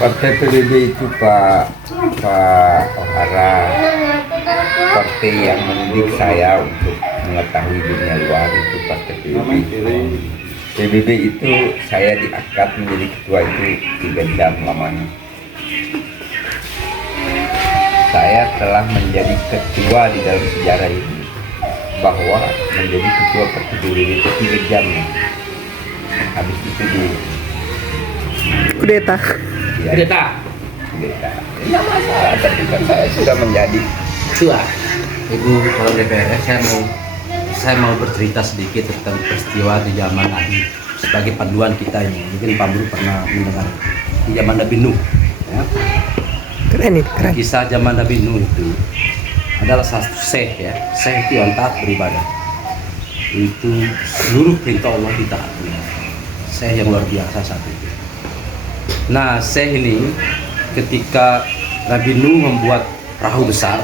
Partai PBB itu Pak Ohara, partai yang mendidik saya untuk mengetahui dunia luar itu partai PBB. PBB itu saya diangkat menjadi ketua itu 3 jam lamanya. Saya telah menjadi ketua di dalam sejarah ini, bahwa menjadi ketua partai PBB itu 3 jam. Habis itu di kudeta. ya, kudeta. Ya masalah, tapi kan saya sudah menjadi ketua. Ibu kalau DPR, saya mau bercerita sedikit tentang peristiwa di zaman Nabi sebagai panduan kita ini. Mungkin Pak Bro pernah mendengar di zaman Nabi Nuh. Ya. Keren nih, keren. Kisah zaman Nabi Nuh itu adalah satu syekh ya. Syekh itu yang taat beribadah. Itu seluruh perintah Allah ditaati. Syekh yang luar biasa satu itu. Nah, syekh ini ketika Nabi Nuh membuat perahu besar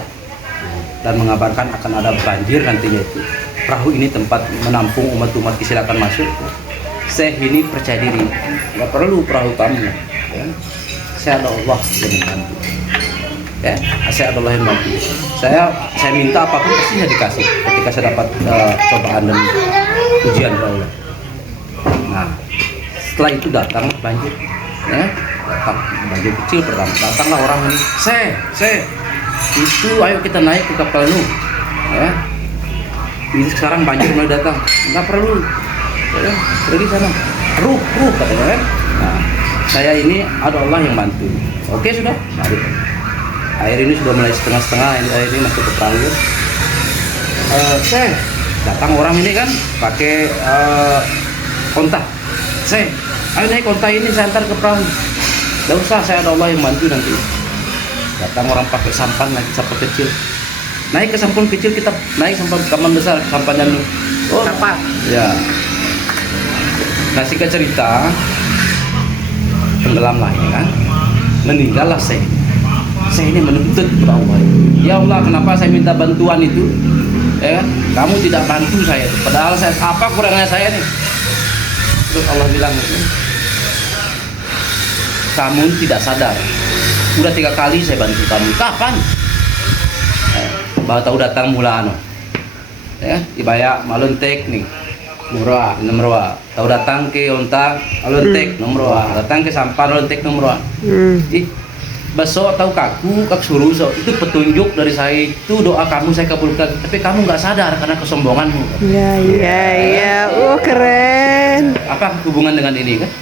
dan mengabarkan akan ada banjir nantinya itu, perahu ini tempat menampung umat-umat kecil akan masuk. Syekh ini percaya diri, nggak perlu perahu kamu, ya. Saya ada Allah yang membantu, ya. Saya ada Allah yang membantu. Saya minta apapun pastinya dikasih ketika saya dapat cobaan dan ujian dari Allah. Nah, setelah itu datang banjir, ya. Banjir kecil pertama, datanglah orang ini, Syekh, itu ayo kita naik ke kapal Nuh, ya. Ini sekarang banjir mulai datang, nggak perlu, ya, pergi sana, ruh katanya kan. Nah, saya ini ada Allah yang bantu. Oke sudah, mari. Air ini sudah mulai setengah-setengah, air ini masuk ke perahu. Syekh, datang orang ini kan pakai kontak. Syekh, ayo naik kontak ini, saya antar ke perahu. Gak usah, saya ada Allah yang bantu nanti. Datang orang pakai sampan, naik sampan kecil. Naik ke sampan kecil, kita naik sampan kamar besar, sampannya Nuh. Oh, apa? Ya. Nah, singkat cerita, tenggelamlah ini kan. Meninggallah Syekh. Syekh ini menuntut kepada Allah. Ya Allah, kenapa saya minta bantuan itu? Ya, kamu tidak bantu saya. Padahal saya apa kurangnya saya nih? Terus Allah bilang, kamu tidak sadar. Udah 3 kali saya bantu kamu. Kapan? Baru tahu datang mula ano. Ya, ibaya maluntek nih. Nomor. Tahu datang ke ontak maluntek nomor. Datang ke sampan maluntek nomor. Besok tahu kaku suruh so. Itu petunjuk dari saya, itu doa kamu saya kabulkan. Tapi kamu nggak sadar karena kesombonganmu. Iya. Keren. Apa hubungan dengan ini kan?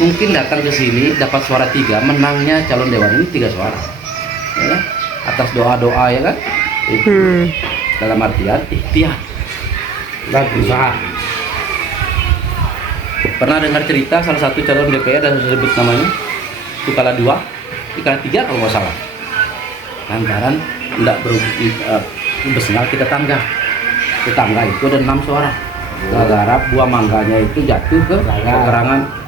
Mungkin datang ke sini dapat suara 3, menangnya calon dewan ini 3 suara, ya, atas doa ya kan? Itu dalam artian ikhtiar dan berusaha. Pernah dengar cerita salah satu calon DPR dan saya sebut namanya, itu kala 2, itu kala 3 kalau nggak salah. Lantaran tidak bersengal kita tangga itu ada 6 suara. Gara-gara buah mangganya itu jatuh ke kerangan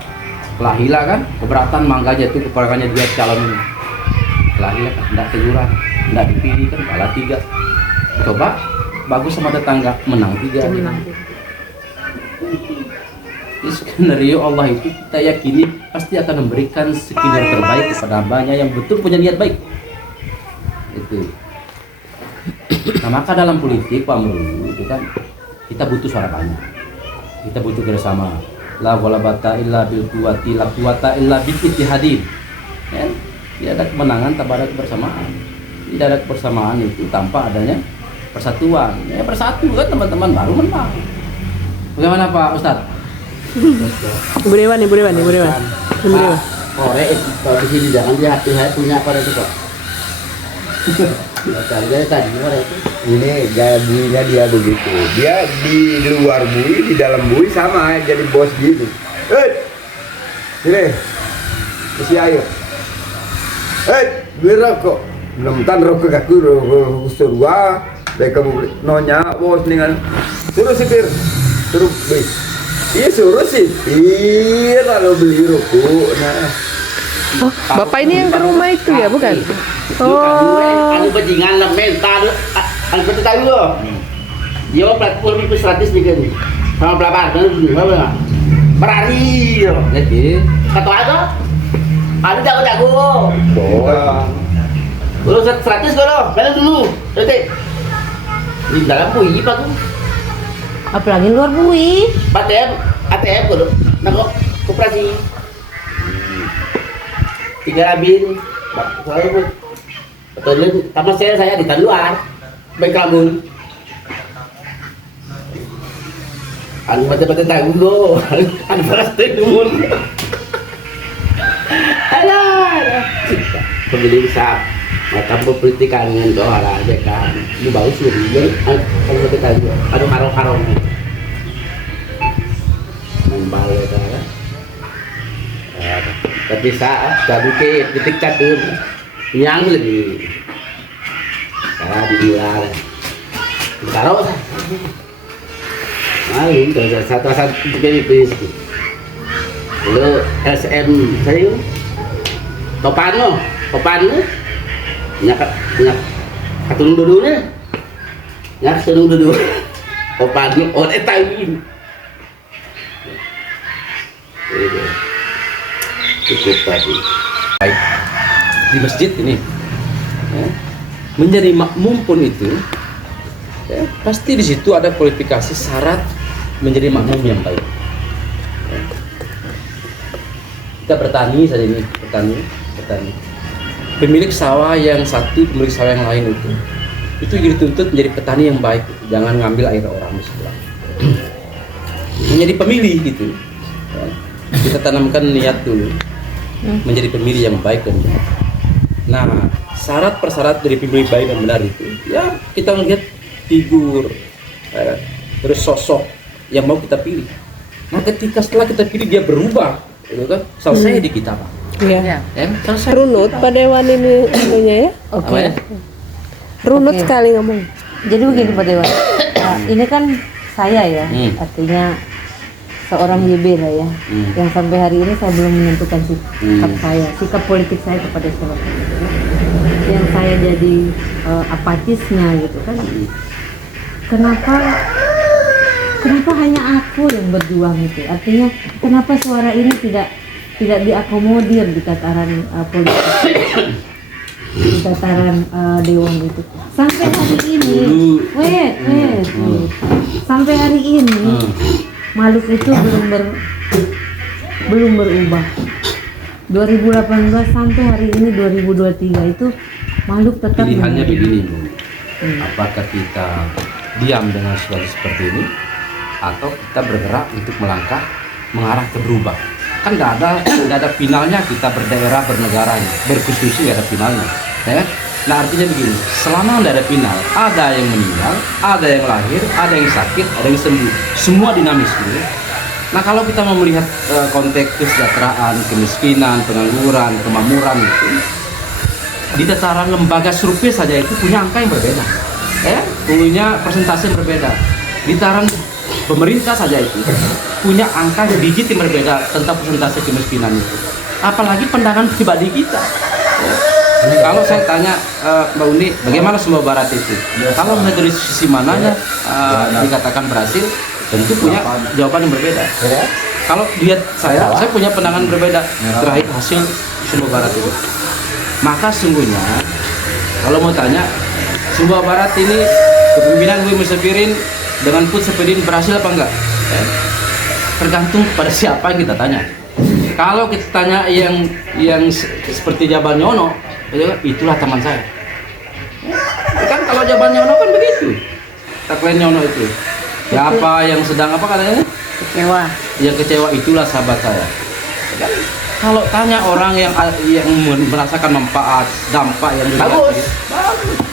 Kelahila kan, keberatan mangganya itu keperangannya dia calon ini. Kelahila kan, tidak teguran, tidak dipilih kan, kalah 3. Coba, bagus sama tetangga, menang 3. Di skenario Allah itu kita yakini pasti akan memberikan skenario terbaik kepada hambanya yang betul punya niat baik. Itu. Nah, maka dalam politik Pak Mru itu kan kita butuh suara banyak, kita butuh kerjasama. La walabata illa bil quwwati la quwwata illa bil ittihadin. Ya, tidak ada kemenangan tanpa ada kebersamaan. Tidak ada kebersamaan itu tanpa adanya persatuan. Ya bersatu kan teman-teman baru menang. Bagaimana Pak Ustadz? Ibu Dewan. Korek kalau di sini jangan di hati saya punya korek itu kok. Tadi korek itu. ini gaya buinya dia begitu. Dia di luar bui, di dalam bui sama jadi bos gitu. Sini, isi air. Beli rokok. Bentar rokok aku rokok surga. Baik kamu nonya bos dengan suruh sipir, suruh beli. Iya suruh sipir lalu beli rokok. Nah. Oh, Bapak ini yang ke rumah itu ya, bukan? Anu bajingan lah mental. Anu betul tahu loh. Dia platform itu 100 juga nih. Sama berapa? Berapa? Berani. Jadi kata apa? Ada jago-jago. Kalau 100 kalau, balik dulu. Oke. Di dalam bui Pak tuh. Apalagi luar bui. ATM kalau nangkok koperasi. 3 rabin. Selalu betul sama saya di luar. Baik lamun. Anu macam-macam tahu lo. Anu pasti dulu. Alah. Pemilih sah. Macam politikan dengan doa aja kan. Ini bagus loh. Jadi kan kita tahu. Anu harong-harong. Main balik kan. Tapi saat jadi ke detik catur yang lebih di luar taruh satu pilih lalu SM saya topan nyak katun dulu nyak sedung dulu topan oleh tahu cukup tadi Baik di masjid ini ya, menjadi makmum pun itu ya, pasti di situ ada kualifikasi syarat menjadi makmum yang baik. Ya. Kita bertani saja ini, petani. Pemilik sawah yang satu, pemilik sawah yang lain itu dituntut menjadi petani yang baik, jangan ngambil air orang di sebelah. Menjadi pemilih gitu. Ya. Kita tanamkan niat dulu menjadi pemilih yang baik dan benar. Nah, syarat persyarat dari pemilih baik dan benar itu, ya kita melihat figur, terus sosok yang mau kita pilih. Nah, ketika setelah kita pilih dia berubah, itu kan selesai di kita, Pak. Iya. Ya, selesai. Runut Pak Dewan ini punya ya. Oke. Apa ya? Runut Oke. sekali ngomong. Jadi begini Pak Dewa. Nah, ini kan saya ya, artinya seorang YB lah ya, yang sampai hari ini saya belum menentukan sikap politik saya kepada siapa. Yang saya jadi apatisnya gitu kan. Kenapa hanya aku yang berjuang itu? Artinya kenapa suara ini tidak diakomodir di tataran politik, di tataran dewan itu. Sampai hari ini, wait. Sampai hari ini. Makhluk itu belum berubah. 2018 sampai hari ini 2023 itu makhluk tetap Pilihannya menjadi. begini, Bu. Apakah kita diam dengan situasi seperti ini atau kita bergerak untuk melangkah mengarah ke berubah? Kan nggak ada finalnya kita berdaerah, bernegara, berkonstitusi nggak ada finalnya, ya. Nah, artinya begini, selama nggak ada final, ada yang meninggal, ada yang lahir, ada yang sakit, ada yang sembuh, semua dinamis gitu. Nah, kalau kita mau melihat konteks kesejahteraan, kemiskinan, pengangguran, kemakmuran itu, di tataran lembaga survei saja itu punya angka yang berbeda, punya persentase yang berbeda. Di tataran pemerintah saja itu punya angka digit yang berbeda tentang persentase kemiskinan itu. Apalagi pandangan pribadi kita. Kalau saya tanya Mbak Uni, bagaimana Sumbawa Barat itu? Kalau dari sisi mananya dikatakan berhasil, tentu punya jawaban yang berbeda. Kalau lihat saya punya pandangan berbeda terkait hasil Sumbawa Barat itu. Maka sungguhnya, kalau mau tanya, Sumbawa Barat ini kepemimpinan Wi Musafirin dengan Put Sepedin berhasil apa enggak? Tergantung pada siapa yang kita tanya. Kalau kita tanya yang seperti Jabal Nyono, itulah teman saya. Kan kalau Jabal Nyono kan begitu. Tagline Nyono itu. Siapa yang sedang apa katanya? Kecewa. Yang kecewa itulah sahabat saya. Kan, kalau tanya orang yang merasakan manfaat, dampak yang Bagus.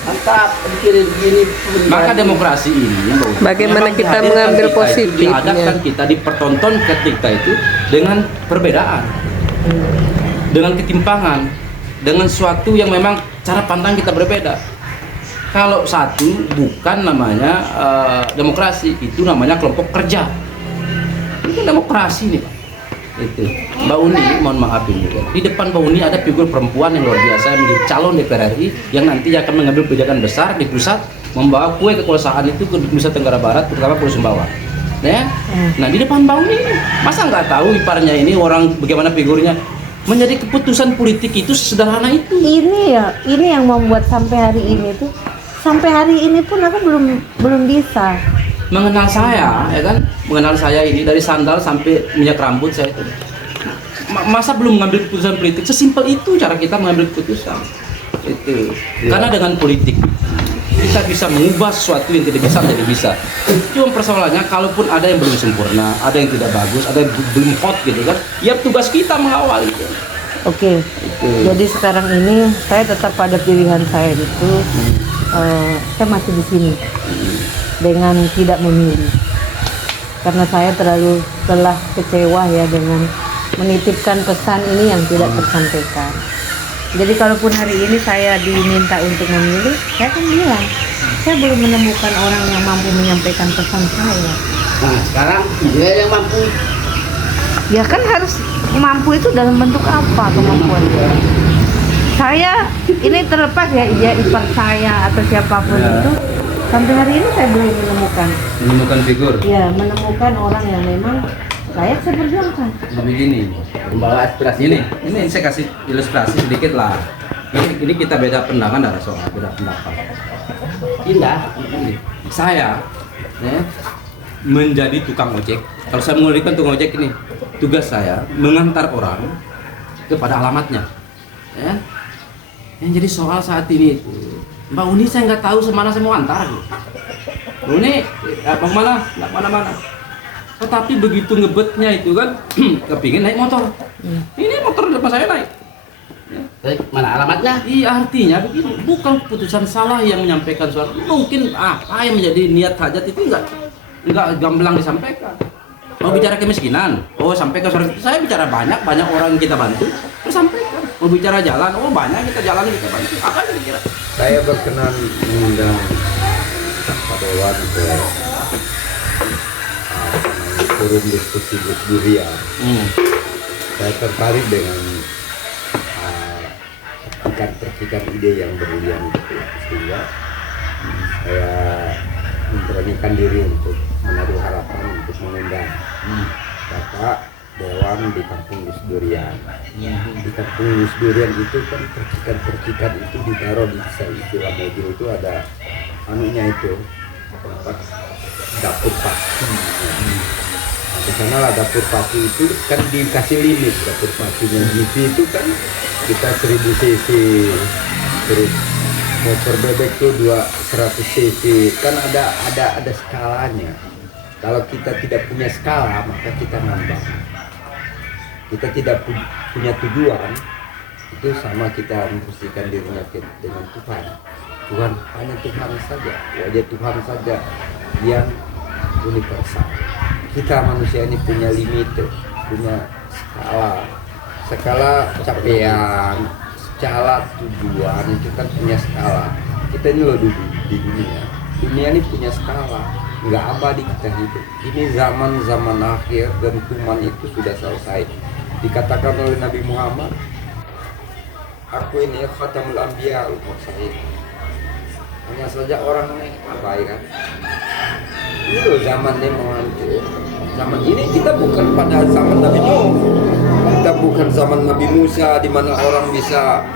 Mantap, pikirin begini. maka demokrasi ini Bagaimana memang kita dihadirkan mengambil kita itu, positifnya. dihadapkan kita, dipertontonkan kita itu dengan perbedaan, dengan ketimpangan, dengan suatu yang memang cara pandang kita berbeda. Kalau satu bukan namanya demokrasi, itu namanya kelompok kerja. Itu demokrasi nih Pak. Itu Mbak Uni, mohon maaf ini kan. Di depan Mbak Uni ada figur perempuan yang luar biasa menjadi calon DPR RI yang nanti akan mengambil kebijakan besar di pusat, membawa kue kekuasaan itu ke Nusa Tenggara Barat, terutama Pulau Sumbawa. Nah di depan Mbak Uni, masa nggak tahu iparnya ini orang bagaimana figurnya? menjadi keputusan politik itu sesederhana itu. Ini yang membuat sampai hari ini pun aku belum bisa. Mengenal saya, ya kan? Mengenal saya ini dari sandal sampai minyak rambut saya itu. Masa belum mengambil keputusan politik? Sesimpel itu cara kita mengambil keputusan. Itu. Karena dengan politik kita bisa mengubah sesuatu yang tidak bisa menjadi bisa. Cuma persoalannya, kalaupun ada yang belum sempurna, ada yang tidak bagus, ada yang belum hot gitu kan, ya tugas kita mengawal itu. Oke. Jadi sekarang ini saya tetap pada pilihan saya itu. Saya masih di sini dengan tidak memilih, karena saya telah kecewa ya dengan menitipkan pesan ini yang tidak tersampaikan. Jadi kalaupun hari ini saya diminta untuk memilih, saya kan bilang saya belum menemukan orang yang mampu menyampaikan pesan saya. Nah sekarang dia yang mampu. Ya kan harus mampu itu dalam bentuk apa kemampuan? Saya ini terlepas ya ipar saya atau siapapun itu, sampai hari ini saya belum Menemukan figur. ya menemukan orang yang memang layak saya perjuangkan. Begini, Membawa aspirasi ini saya kasih ilustrasi sedikit lah. Ini kita beda pandangan ada soal beda pendapat. indah. Saya ya, menjadi tukang ojek. Kalau saya mengulikan tukang ojek ini, tugas saya mengantar orang kepada alamatnya. Ya. Yang jadi soal saat ini itu, Mbak Uni saya nggak tahu semana saya mau antar. Mbak Uni, mau mana? Nggak mana-mana. Tetapi begitu ngebetnya itu kan, kepingin naik motor. Ini motor depan saya naik. Mana alamatnya? Iya, artinya begini, bukan keputusan salah yang menyampaikan suara. Mungkin apa yang menjadi niat hajat itu enggak gamblang disampaikan. Mau bicara kemiskinan, oh sampaikan suara. Saya bicara banyak orang yang kita bantu, terus sampaikan. Mau bicara jalan, oh banyak kita jalan kita bantu. Apa kira-kira? Saya berkenan mengundang Pak Dewan ke forum diskusi Gus Durian. Saya tertarik dengan percikan ide yang berlian itu, sehingga saya memberanikan diri untuk menaruh harapan untuk mengundang Bapak Dewan di Kampung Gus Durian. Di Kampung Gus Durian itu kan percikan itu ditaruh di istilah mobil itu ada anunya itu tempat dapur pacu. Nah, di sana lah dapur pacu itu kan dikasih limit dapur pacunya. GV itu kan kita 1000 cc, terus motor bebek tuh 100 cc, kan ada skalanya. Kalau kita tidak punya skala maka kita ngambang. Kita tidak punya tujuan, itu sama kita memposisikan dirinya dengan Tuhan. Tuhan hanya Tuhan saja, wajah Tuhan saja yang universal. Kita manusia ini punya limit, punya skala capaian, skala tujuan itu kan punya skala. Kita ini loh di dunia ini punya skala, nggak abadi kita hidup. Ini zaman akhir dan tuman itu sudah selesai. Dikatakan oleh Nabi Muhammad, aku ini khatamul anbiya wal mursalin. Hanya saja orang ini abai kan. Ini loh zamannya mau hancur. Zaman ini kita bukan pada zaman Nabi Nuh. Kita bukan zaman Nabi Musa di mana orang bisa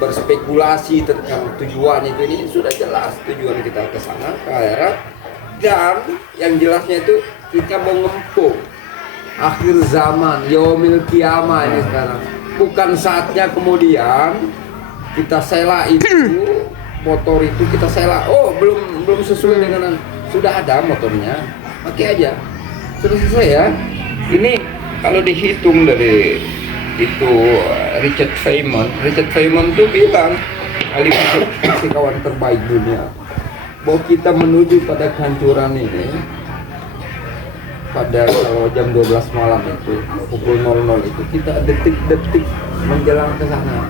berspekulasi tentang tujuan itu. Ini sudah jelas tujuan kita ke sana, ke akhirat. Dan yang jelasnya itu kita mengempuh akhir zaman, yaumil kiamah ini sekarang. Bukan saatnya kemudian kita sela itu motor itu kita sela. Oh, belum sesuai dengan sudah ada motornya. Pakai aja. Sudah selesai ya. Ini kalau dihitung dari itu Richard Feynman tuh bilang ahli fisikawan terbaik dunia bahwa kita menuju pada kehancuran ini pada kalau jam 12 malam itu pukul 00 itu kita detik-detik menjelang ke sana.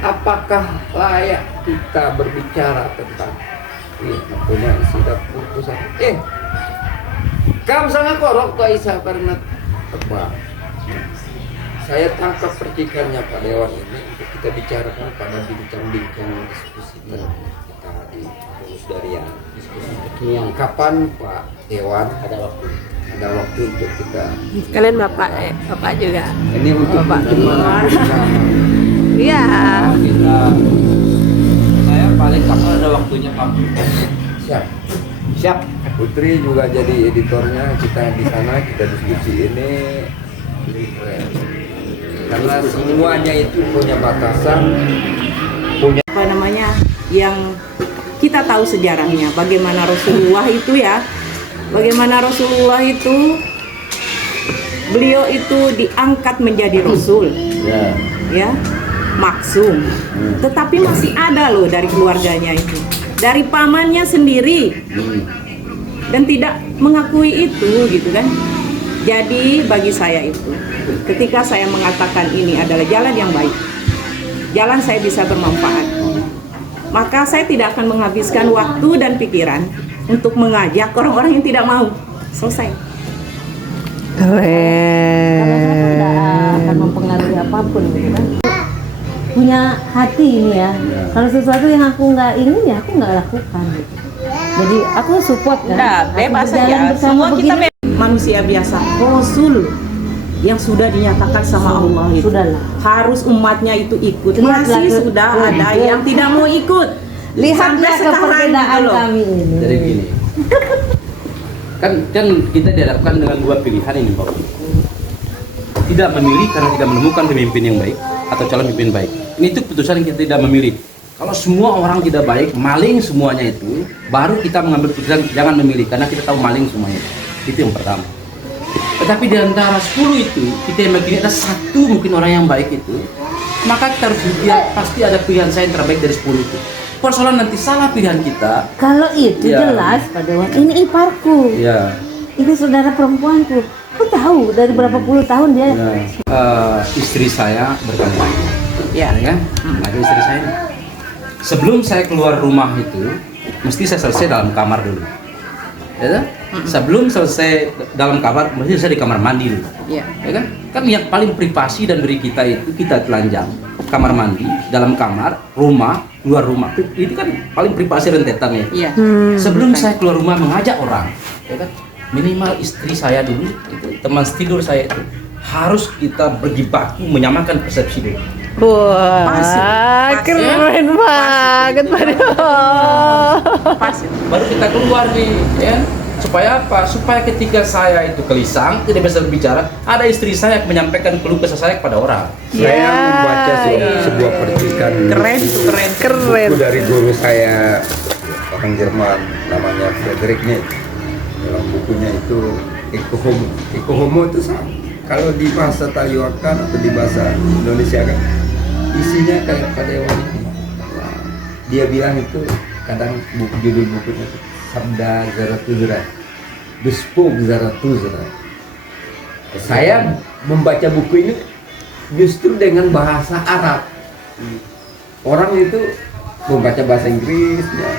Apakah layak kita berbicara tentang ini punya sudah putusan kam sangat korok tuh Aisyah karena apa? Saya tangkap percikannya Pak Dewan ini untuk kita bicarakan pada bincang-bincang diskusi kita di Gus Durian. Kapan Pak Dewan ada waktu ada waktu untuk kita. Kalian bapak juga. Ini untuk Iya. Saya paling kapan ada waktunya kamu. siap. Siap. Putri juga jadi editornya, kita di sana kita diskusi ini keren. Karena semuanya itu punya batasan, punya apa namanya, yang kita tahu sejarahnya, bagaimana Rasulullah itu ya, bagaimana Rasulullah itu, beliau itu diangkat menjadi Rasul, ya, maksum, tetapi masih ada loh dari keluarganya itu, dari pamannya sendiri, dan tidak mengakui itu, gitu kan. Jadi bagi saya itu, ketika saya mengatakan ini adalah jalan yang baik, jalan saya bisa bermanfaat, maka saya tidak akan menghabiskan waktu dan pikiran untuk mengajak orang-orang yang tidak mau. Selesai. Karena Keren. tidak akan mempengaruhi apapun gitu kan. Punya hati ini ya. Kalau sesuatu yang aku nggak ingin ya aku nggak lakukan gitu. Jadi aku support kan. Nah, bebas Aku berjalan saja. bersama Semua kita begini. manusia biasa. Rasul yang sudah dinyatakan sama Allah itu. Sudahlah. Harus umatnya itu ikut. Lihatlah Masih ke- sudah ada yang tidak mau ikut. Lihatlah Sampai sekarang keperbedaan gitu loh. kami ini. Jadi begini. kan kita dihadapkan dengan dua pilihan ini Pak. Tidak memilih karena tidak menemukan pemimpin yang baik atau calon pemimpin baik. Ini itu keputusan yang kita tidak memilih. Kalau semua orang tidak baik, maling semuanya itu, baru kita mengambil keputusan jangan memilih karena kita tahu maling semuanya. Itu yang pertama. Tetapi di antara 10 itu, kita yang begini ada satu mungkin orang yang baik itu, maka kita harus lihat pasti ada pilihan saya yang terbaik dari 10 itu. Persoalan nanti salah pilihan kita, Kalau itu Ya. jelas Pak Dewan, ini iparku, ya, ini saudara perempuanku. Aku tahu dari berapa puluh tahun dia. istri saya berkandang. Ya. Ya kan? Nah, itu istri saya. Sebelum saya keluar rumah itu, mesti saya selesai dalam kamar dulu. Ya kan? Sebelum selesai dalam kamar, mesti saya di kamar mandi dulu. Iya. Ya kan? Kan yang paling privasi dan beri kita itu kita telanjang. Kamar mandi, dalam kamar, rumah, luar rumah. Itu kan paling privasi rentetan ya. Iya. Sebelum saya keluar rumah mengajak orang, ya kan? Minimal istri saya dulu, itu teman tidur saya itu harus kita berjibaku menyamakan persepsi dulu. Wah, Pas. keren banget Pak Dewa. Pas. Baru kita keluar nih, ya. Supaya apa? Supaya ketika saya itu gelisang, tidak bisa berbicara, ada istri saya yang menyampaikan keluh kesah saya kepada orang. saya membaca sebuah petikan Keren tuh, keren. Keren. buku dari guru saya orang Jerman namanya Friedrich Nietzsche. Dalam bukunya itu Eko Homo itu sama. Kalau di bahasa Taiwan atau di bahasa Indonesia kan isinya kayak Pak Dewa ini. Nah, dia bilang itu kadang judul bukunya itu Sabda Zarathustra, The Spoke Zarathustra. Saya membaca buku ini justru dengan bahasa Arab. Orang itu membaca bahasa Inggrisnya,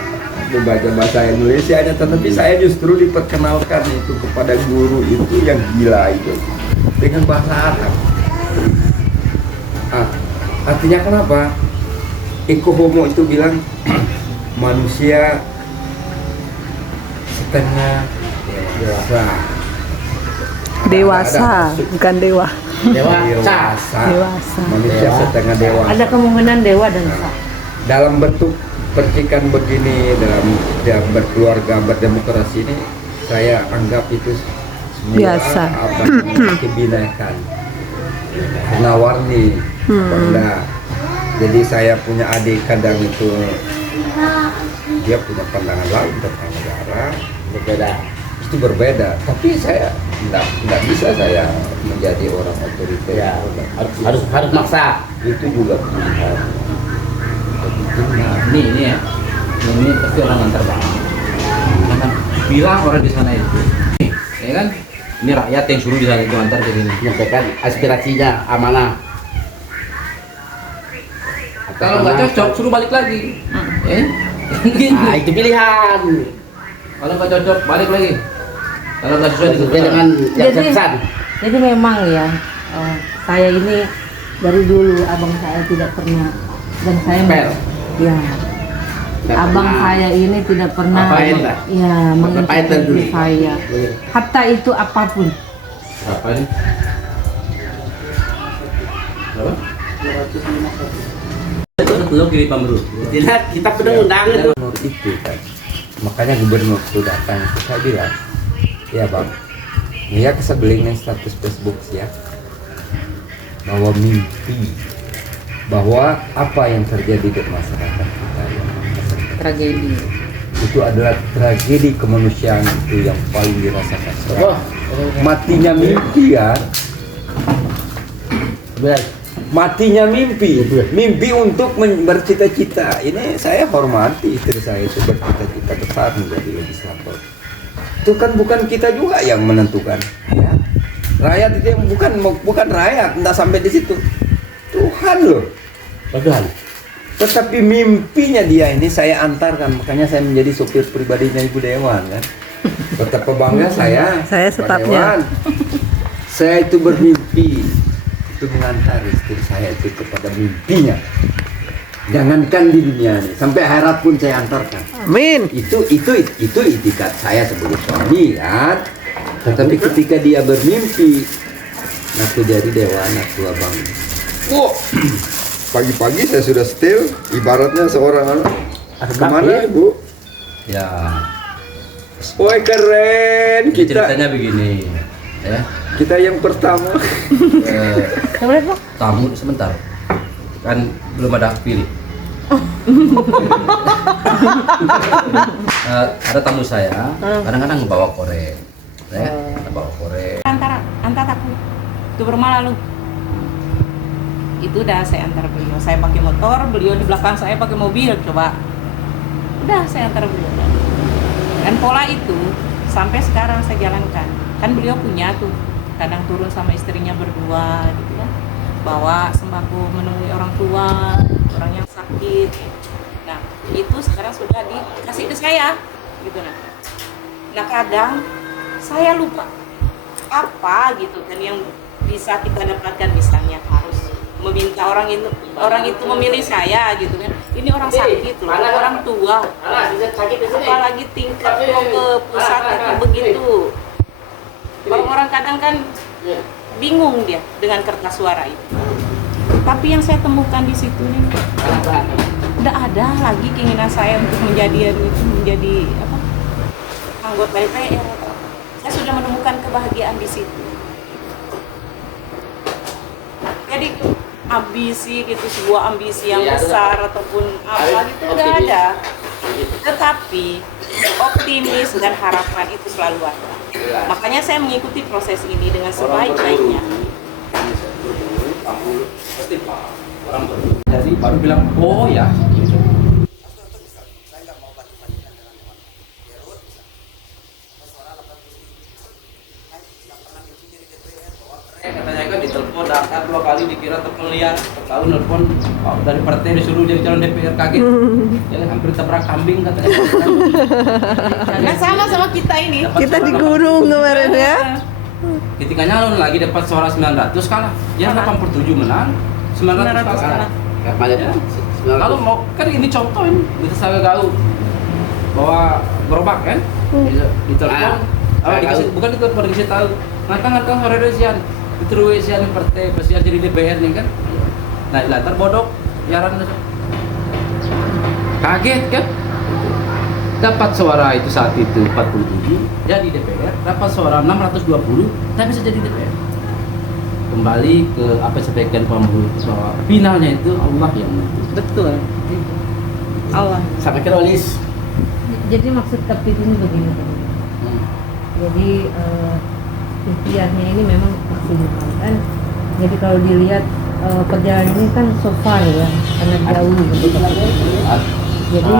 membaca bahasa Indonesia nya, tetapi saya justru diperkenalkan itu kepada guru itu yang gila itu dengan bahasa Arab. Artinya kenapa? Eko Homo itu bilang manusia setengah Dewasa, bukan dewa. dewasa. Dewasa. Manusia setengah dewasa. Ada kemungkinan dewa dan sa. Dalam bentuk percikan begini, dalam berkeluarga berdemokrasi ini, saya anggap itu semua Biasa. apa namanya, kebinekaan, warna-warni, benda. Jadi saya punya adik kadang itu dia punya pandangan lain tentang negara, itu berbeda. Tapi saya tidak bisa saya menjadi orang otoriter. Ya, harus maksa. Itu juga pilihan. Nah, ini ya, ini pasti orang antar banget. Jangan bilang orang di sana itu, ya kan? Ini rakyat yang suruh di sana itu antar ke sini. Menyampaikan aspirasinya amanah. Kalau nggak cocok, suruh balik lagi. Gitu. Nah, itu pilihan. Kalau nggak cocok, balik lagi. Kalau nggak sesuai Sesuai dengan dengan yang Jadi- pesan. Jadi memang ya, saya ini dari dulu abang saya tidak pernah dan saya Fair. ya abang saya ini tidak pernah Ngapain, Pak? ya Ngapain mengintervensi dulu? saya. Hatta itu apapun. Berapa ini? Berapa? Itu belum kiri pemburu. Tidak, kita pedang undangan itu. Gubernur itu kan, makanya gubernur itu datang, saya bilang, ya bang, ya kesebelingan status Facebook ya, bahwa mimpi, bahwa apa yang terjadi di masyarakat kita yang Tragedi. itu adalah tragedi kemanusiaan itu yang paling dirasakan. Matinya mimpi ya, matinya mimpi, mimpi untuk bercita-cita. Ini saya hormati istri saya itu bercita-cita besar menjadi legislator. Itu kan bukan kita juga yang menentukan, ya. Rakyat itu yang bukan rakyat, tidak sampai di situ. Tuhan loh. Padahal. Tetapi mimpinya dia ini saya antarkan, makanya saya menjadi sopir pribadinya Ibu Dewan kan. Betapa bangga saya. Saya Pak setapnya. Dewan. Saya itu bermimpi itu mengantar istri saya itu kepada mimpinya. Jangankan di dunia ini, sampai akhirat pun saya antarkan. Amin. Itu itikat saya sebagai suami kan. Tetapi ketika dia bermimpi, aku jadi dewan, aku abang. Wow, pagi-pagi saya sudah setel, ibaratnya seorang anak. Kemana ibu? Ya. Woi keren Jadi kita. ceritanya begini, ya. Kita yang pertama. Tamu sebentar. Kan belum ada hak pilih. Ada tamu saya, kadang-kadang bawa korek, ya, bawa korek. Antar aku ke rumah lalu. Itu udah saya antar beliau. Saya pakai motor, beliau di belakang saya pakai mobil. Coba. Udah saya antar beliau. Dan pola itu sampai sekarang saya jalankan. Kan beliau punya tuh, kadang turun sama istrinya berdua gitu kan. Bawa sembako menemui orang tua, orang yang sakit. Nah, itu sekarang sudah dikasih ke saya gitu nah kadang saya lupa apa gitu kan yang bisa kita dapatkan, misalnya harus meminta orang itu memilih saya gitu kan. Ini orang sakit loh, orang tua, apalagi tingkat ke pusat itu begitu. Orang-orang kadang kan bingung dia dengan kertas suara itu. Tapi yang saya temukan di situ nih, udah ada lagi keinginan saya untuk menjadi apa, anggota DPR. Saya sudah menemukan kebahagiaan di situ. Jadi ambisi gitu, sebuah ambisi yang besar ataupun apa gitu nggak ada. Tetapi optimis dan harapan itu selalu ada. Makanya saya mengikuti proses ini dengan sebaik-baiknya. Jadi baru bilang, oh ya. Katanya kan ditelepon daftar 2 kali dikira telepon liar, tahu nelpon dari partai disuruh jadi calon DPR, kaget. Ya hampir tabrak kambing katanya. Nah sama kita ini. Dapat Kita suara digurung kemarin ya. Ketika nyalon lagi dapat suara 900 kalah. Ya 87 menang, 900 kalah. Kampanye Kalau mau kan ini contoh ini bisa saya tahu bahwa gerobak kan di telepon, bukan di telepon dikasih tahu ngangkang sore sian diteruai sian partai pesian jadi DPR nih kan. Nah lantar bodok yaran kaget kan, dapat suara itu saat itu 47 jadi DPR, dapat suara 620 tapi bisa jadi DPR. Kembali ke apa yang sampaikan pemburu bahwa finalnya itu Allah yang menentukan. Betul. Allah. sampai ke Rolis. Jadi maksud Kapit ini begini teman-teman. Jadi ikhtiarnya ini memang maksimal kan. Jadi kalau dilihat perjalanan ini kan so far ya, sangat jauh gitu. Jadi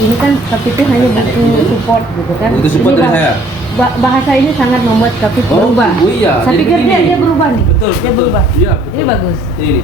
ini kan Kapit hanya butuh support gitu kan. Butuh support Ini dari saya. Bahasa ini sangat membuat Kapit berubah. Oh iya. Saya Jadi pikir begini. dia berubah nih. Betul. Dia berubah. Iya, betul. Ini bagus. Ini